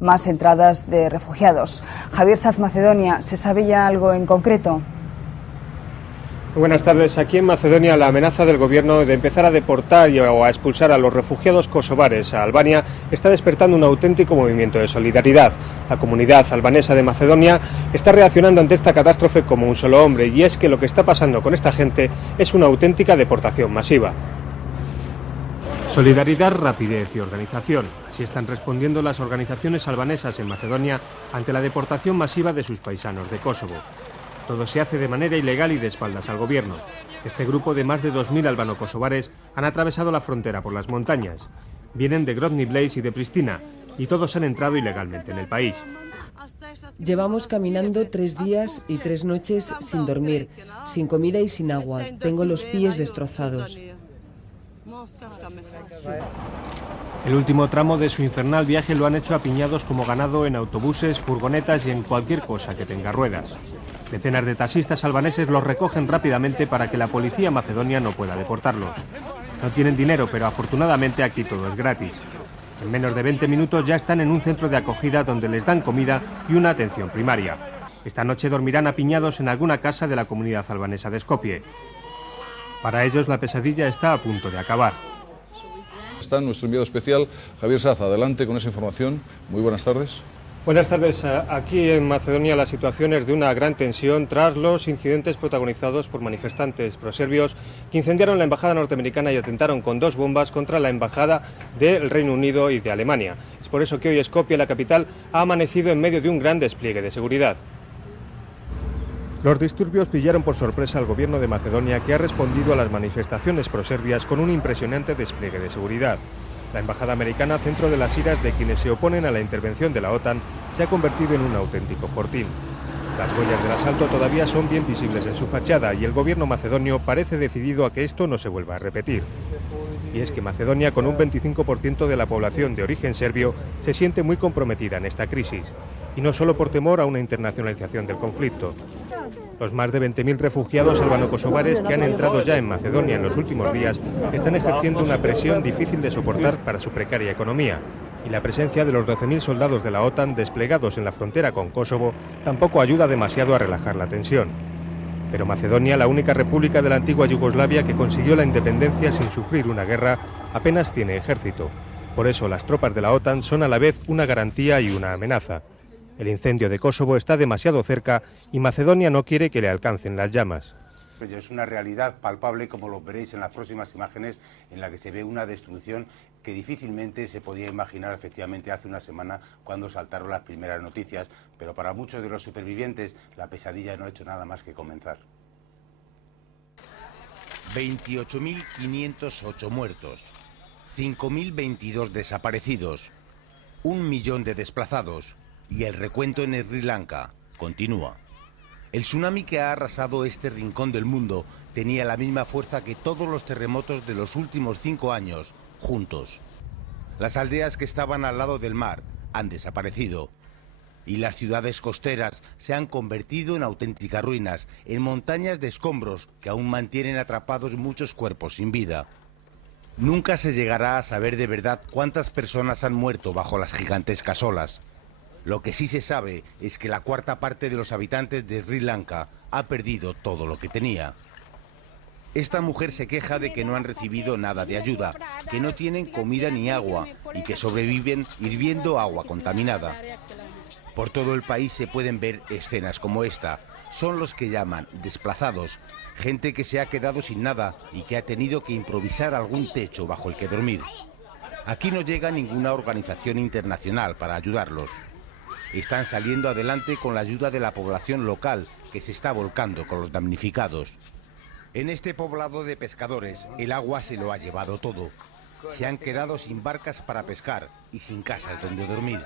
más entradas de refugiados. Javier Saz, Macedonia, ¿se sabe ya algo en concreto? Buenas tardes. Aquí en Macedonia la amenaza del gobierno de empezar a deportar o a expulsar a los refugiados kosovares a Albania está despertando un auténtico movimiento de solidaridad. La comunidad albanesa de Macedonia está reaccionando ante esta catástrofe como un solo hombre, y es que lo que está pasando con esta gente es una auténtica deportación masiva. Solidaridad, rapidez y organización. Así están respondiendo las organizaciones albanesas en Macedonia ante la deportación masiva de sus paisanos de Kosovo. Todo se hace de manera ilegal y de espaldas al gobierno. Este grupo de más de 2.000 albano-kosovares han atravesado la frontera por las montañas. Vienen de Grozny Blaze y de Pristina, y todos han entrado ilegalmente en el país. Llevamos caminando 3 días y 3 noches sin dormir, sin comida y sin agua. Tengo los pies destrozados. El último tramo de su infernal viaje lo han hecho apiñados como ganado en autobuses, furgonetas y en cualquier cosa que tenga ruedas. Decenas de taxistas albaneses los recogen rápidamente para que la policía macedonia no pueda deportarlos. No tienen dinero, pero afortunadamente aquí todo es gratis. En menos de 20 minutos ya están en un centro de acogida donde les dan comida y una atención primaria. Esta noche dormirán apiñados en alguna casa de la comunidad albanesa de Skopje. Para ellos la pesadilla está a punto de acabar. Está nuestro enviado especial, Javier Saz. Adelante con esa información. Muy buenas tardes. Buenas tardes. Aquí en Macedonia la situación es de una gran tensión tras los incidentes protagonizados por manifestantes proserbios que incendiaron la embajada norteamericana y atentaron con 2 bombas contra la embajada del Reino Unido y de Alemania. Es por eso que hoy Skopje, la capital, ha amanecido en medio de un gran despliegue de seguridad. Los disturbios pillaron por sorpresa al gobierno de Macedonia, que ha respondido a las manifestaciones proserbias con un impresionante despliegue de seguridad. La embajada americana, centro de las iras de quienes se oponen a la intervención de la OTAN, se ha convertido en un auténtico fortín. Las huellas del asalto todavía son bien visibles en su fachada y el gobierno macedonio parece decidido a que esto no se vuelva a repetir. Y es que Macedonia, con un 25% de la población de origen serbio, se siente muy comprometida en esta crisis. Y no solo por temor a una internacionalización del conflicto. Los más de 20.000 refugiados albano-kosovares que han entrado ya en Macedonia en los últimos días están ejerciendo una presión difícil de soportar para su precaria economía. Y la presencia de los 12.000 soldados de la OTAN desplegados en la frontera con Kosovo tampoco ayuda demasiado a relajar la tensión. Pero Macedonia, la única república de la antigua Yugoslavia que consiguió la independencia sin sufrir una guerra, apenas tiene ejército. Por eso las tropas de la OTAN son a la vez una garantía y una amenaza. El incendio de Kosovo está demasiado cerca y Macedonia no quiere que le alcancen las llamas. Es una realidad palpable, como lo veréis en las próximas imágenes, en la que se ve una destrucción que difícilmente se podía imaginar efectivamente hace una semana cuando saltaron las primeras noticias, pero para muchos de los supervivientes la pesadilla no ha hecho nada más que comenzar. 28.508 muertos, 5.022 desaparecidos, 1 millón de desplazados. Y el recuento en Sri Lanka continúa. El tsunami que ha arrasado este rincón del mundo tenía la misma fuerza que todos los terremotos de los últimos 5 años, juntos. Las aldeas que estaban al lado del mar han desaparecido. Y las ciudades costeras se han convertido en auténticas ruinas, en montañas de escombros que aún mantienen atrapados muchos cuerpos sin vida. Nunca se llegará a saber de verdad cuántas personas han muerto bajo las gigantescas olas. Lo que sí se sabe es que la 1/4 parte de los habitantes de Sri Lanka ha perdido todo lo que tenía. Esta mujer se queja de que no han recibido nada de ayuda, que no tienen comida ni agua y que sobreviven hirviendo agua contaminada. Por todo el país se pueden ver escenas como esta. Son los que llaman desplazados, gente que se ha quedado sin nada y que ha tenido que improvisar algún techo bajo el que dormir. Aquí no llega ninguna organización internacional para ayudarlos. Están saliendo adelante con la ayuda de la población local, que se está volcando con los damnificados. En este poblado de pescadores, el agua se lo ha llevado todo. Se han quedado sin barcas para pescar y sin casas donde dormir.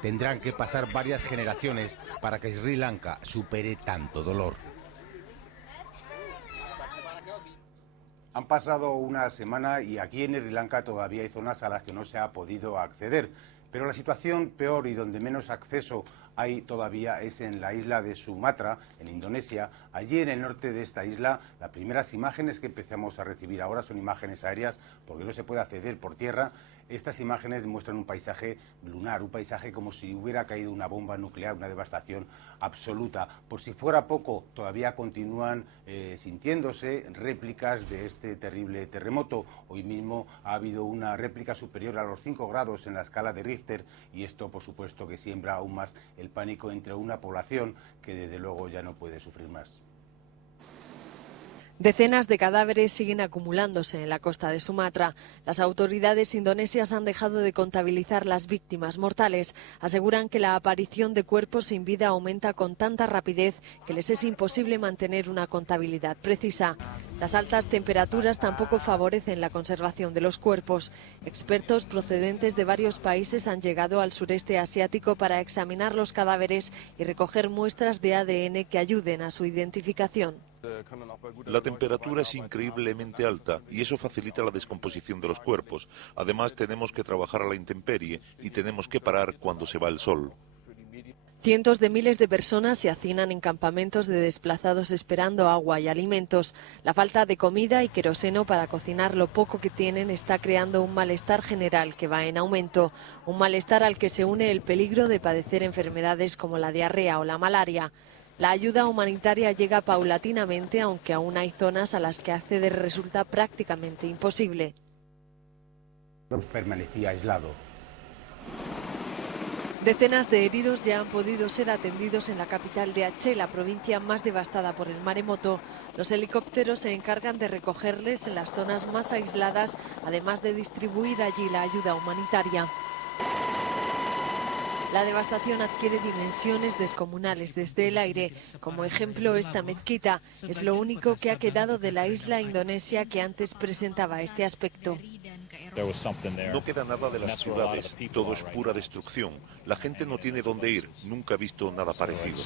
Tendrán que pasar varias generaciones para que Sri Lanka supere tanto dolor. Han pasado una semana y aquí en Sri Lanka todavía hay zonas a las que no se ha podido acceder. Pero la situación peor y donde menos acceso hay todavía es en la isla de Sumatra, en Indonesia. Allí en el norte de esta isla, las primeras imágenes que empezamos a recibir ahora son imágenes aéreas, porque no se puede acceder por tierra. Estas imágenes muestran un paisaje lunar, un paisaje como si hubiera caído una bomba nuclear, una devastación absoluta. Por si fuera poco, todavía continúan sintiéndose réplicas de este terrible terremoto. Hoy mismo ha habido una réplica superior a los 5 grados en la escala de Richter, y esto, por supuesto, que siembra aún más el pánico entre una población que desde luego ya no puede sufrir más. Decenas de cadáveres siguen acumulándose en la costa de Sumatra. Las autoridades indonesias han dejado de contabilizar las víctimas mortales. Aseguran que la aparición de cuerpos sin vida aumenta con tanta rapidez que les es imposible mantener una contabilidad precisa. Las altas temperaturas tampoco favorecen la conservación de los cuerpos. Expertos procedentes de varios países han llegado al sureste asiático para examinar los cadáveres y recoger muestras de ADN que ayuden a su identificación. La temperatura es increíblemente alta y eso facilita la descomposición de los cuerpos. Además, tenemos que trabajar a la intemperie y tenemos que parar cuando se va el sol. Cientos de miles de personas se hacinan en campamentos de desplazados esperando agua y alimentos. La falta de comida y queroseno para cocinar lo poco que tienen está creando un malestar general que va en aumento. Un malestar al que se une el peligro de padecer enfermedades como la diarrea o la malaria. La ayuda humanitaria llega paulatinamente, aunque aún hay zonas a las que acceder resulta prácticamente imposible. Permanecía aislado. Decenas de heridos ya han podido ser atendidos en la capital de Aceh, la provincia más devastada por el maremoto. Los helicópteros se encargan de recogerles en las zonas más aisladas, además de distribuir allí la ayuda humanitaria. La devastación adquiere dimensiones descomunales desde el aire. Como ejemplo, esta mezquita es lo único que ha quedado de la isla indonesia que antes presentaba este aspecto. No queda nada de las ciudades, todo es pura destrucción. La gente no tiene dónde ir, nunca he visto nada parecido.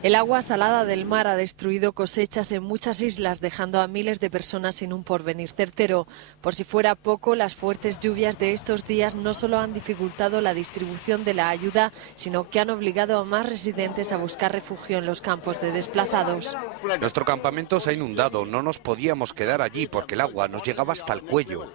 El agua salada del mar ha destruido cosechas en muchas islas, dejando a miles de personas sin un porvenir certero. Por si fuera poco, las fuertes lluvias de estos días no solo han dificultado la distribución de la ayuda, sino que han obligado a más residentes a buscar refugio en los campos de desplazados. Nuestro campamento se ha inundado, no nos podíamos quedar allí porque el agua nos llegaba hasta el cuello.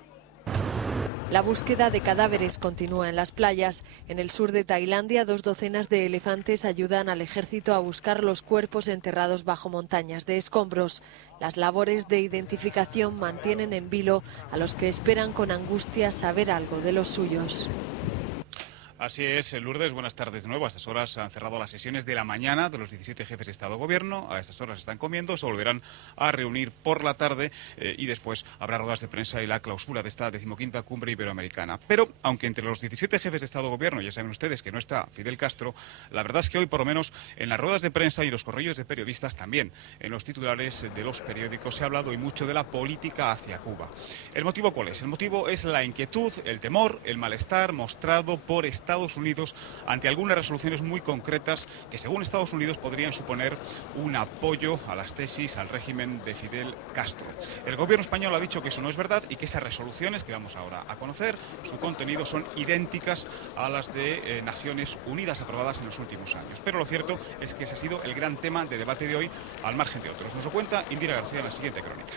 La búsqueda de cadáveres continúa en las playas. En el sur de Tailandia, 2 docenas de elefantes ayudan al ejército a buscar los cuerpos enterrados bajo montañas de escombros. Las labores de identificación mantienen en vilo a los que esperan con angustia saber algo de los suyos. Así es, Lourdes, buenas tardes de nuevo. A estas horas se han cerrado las sesiones de la mañana de los 17 jefes de Estado-Gobierno. A estas horas están comiendo, se volverán a reunir por la tarde y después habrá ruedas de prensa y la clausura de esta 15ª cumbre iberoamericana. Pero, aunque entre los 17 jefes de Estado-Gobierno, ya saben ustedes que no está Fidel Castro, la verdad es que hoy, por lo menos, en las ruedas de prensa y los correos de periodistas también, en los titulares de los periódicos, se ha hablado y mucho de la política hacia Cuba. ¿El motivo cuál es? El motivo es la inquietud, el temor, el malestar mostrado por Estados Unidos ante algunas resoluciones muy concretas que, según Estados Unidos, podrían suponer un apoyo a las tesis, al régimen de Fidel Castro. El gobierno español ha dicho que eso no es verdad y que esas resoluciones que vamos ahora a conocer, su contenido son idénticas a las de Naciones Unidas aprobadas en los últimos años. Pero lo cierto es que ese ha sido el gran tema de debate de hoy, al margen de otros. Nos lo cuenta Indira García en la siguiente crónica.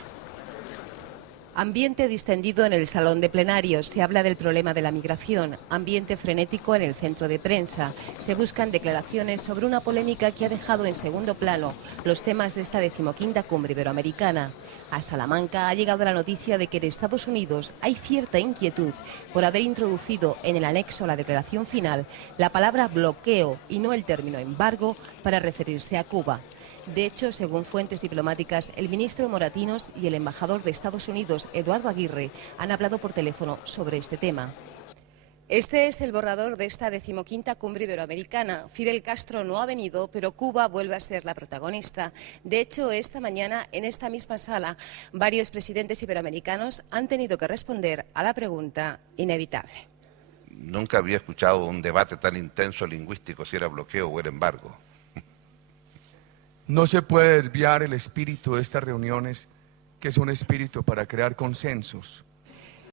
Ambiente distendido en el salón de plenarios. Se habla del problema de la migración. Ambiente frenético en el centro de prensa. Se buscan declaraciones sobre una polémica que ha dejado en segundo plano los temas de esta 15ª cumbre iberoamericana. A Salamanca ha llegado la noticia de que en Estados Unidos hay cierta inquietud por haber introducido en el anexo a la declaración final la palabra bloqueo y no el término embargo para referirse a Cuba. De hecho, según fuentes diplomáticas, el ministro Moratinos y el embajador de Estados Unidos, Eduardo Aguirre, han hablado por teléfono sobre este tema. Este es el borrador de esta 15ª cumbre iberoamericana. Fidel Castro no ha venido, pero Cuba vuelve a ser la protagonista. De hecho, esta mañana, en esta misma sala, varios presidentes iberoamericanos han tenido que responder a la pregunta inevitable. Nunca había escuchado un debate tan intenso lingüístico si era bloqueo o era embargo. No se puede desviar el espíritu de estas reuniones, que es un espíritu para crear consensos,